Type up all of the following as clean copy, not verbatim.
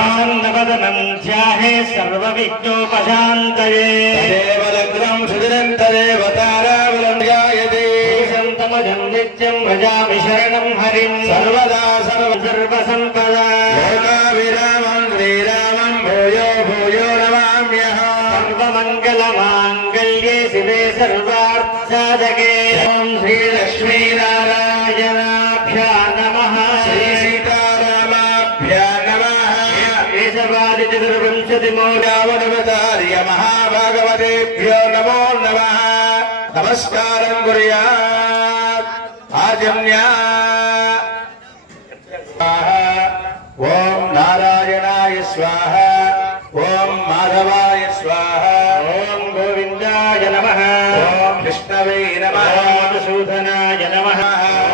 शुक्लांबरधरं ध्याये सर्वविघ्नोपशान्तये देवलग्नं सुदिनन्तदेवताराबलं ध्यायते शन्तमजं नित्यं भजामि शरणं हरिं सर्वदा सर्वसम्पदा लोकाभिरामं श्रीरामं भूयो भूयो नमाम्यहम् सर्वमङ्गलमाङ्गल्ये शिवे सर्वार्थसाधके ॐ श्रीलक्ष्मीनारायणाभ्यां नमः चतुर्विंशतिमोदावनवतार्य महाभागवतेभ्यो नमो नमः नमस्कारं कुर्यात् आजन्या ओम नारायणाय स्वाहा ओम माधवाय स्वाहा ओम गोविंदाय नमः ओम विष्णवे नमः ओम मधुसूदनाय नमः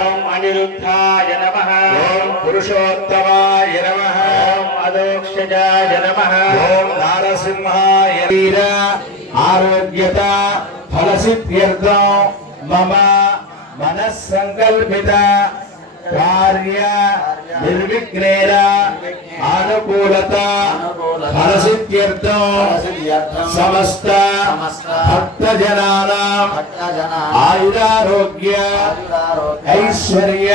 ओम अनिरुद्धाय नमः ओम पुरुषोत्तमाय नमः ओम अदोक्षजाय नमः ओम नारसिंहाय वीर आरोग्यता फलसिद्ध्यर्थं मम मनस्संकल्पिता कार्य निर्विघ्नेन अनुकूलता फलसिद्ध्यर्थं समस्त भक्तजनानां आयुरारोग्य ऐश्वर्य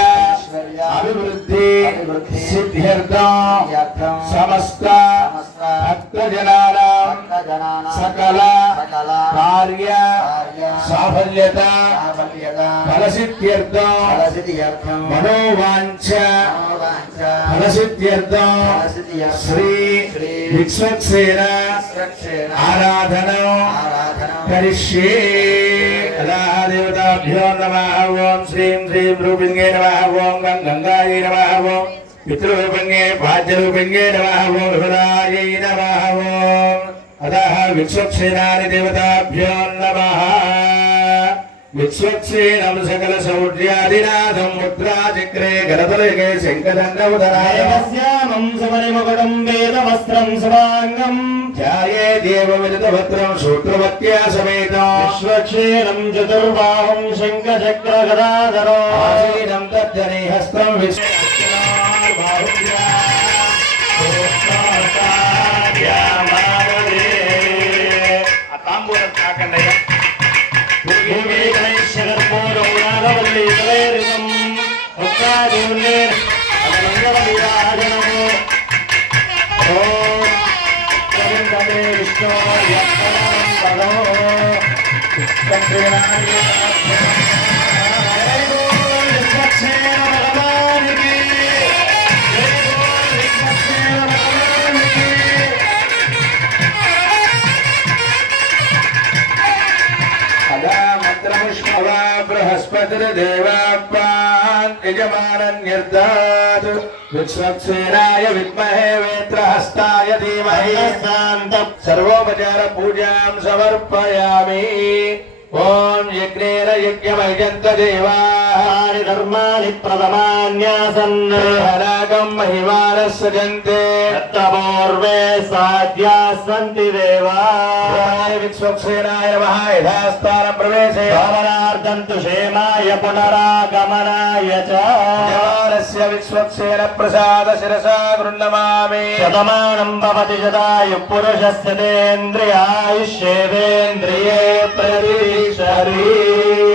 अभिवृद्धि सिद्ध्यर्थं समस्त भक्तजनानां सकल कार्य साफल्यता फलसिद्ध्यर्थं मनोवांछ फलसिद्ध्यर्थं श्री विश्वक्सेन आराधना करिष्ये देवताभ्यो नमः ओम श्रीं श्रीं रूपिण्ये नमः ओम गंगायै नमः ओम पितृरूपिण्ये भाज्यरूपिण्ये नमः ओम विपदायै नमः ओम अतः विश्वक्सेनानि देवताभ्यो नमः विश्वक्सेनं सकल शौर्यादिनाथं मुद्राचक्रे गरतलेके शङ्खदण्डमुदरायस्यामं समनिमुकुटं वेदवस्त्रं शुभाङ्गं ध्याये देवविदितभद्रं सूत्रवत्या समेतं विश्वक्सेनं चतुर्बाहुं शङ्खचक्रगदाधरो आसीनं तद्धने हस्तं बृहस्पतिर्देवापान् यजमानन्यर्धात् विश्वक्सेनाय विद्महे वेत्रहस्ताय धीमहि सर्वोपचार पूजां समर्पयामि ओम यज्ञेन यज्ञमयजन्त देवाः धर्माणि प्रथमान्यासन् हरागं महिमानः सजन्ते तत्पूर्वे साध्याः सन्ति देवाः विश्वक्सेनाय नमः यथास्थानं प्रवेशे भावनार्थं तु क्षेमाय पुनरागमनाय च जवानस्य विश्वक्सेन प्रसाद शिरसा गृह्णामि शतमानं भवति शतायुः पुरुषस्य तेन्द्रियायुष्येवेन्द्रिये प्रति शरीर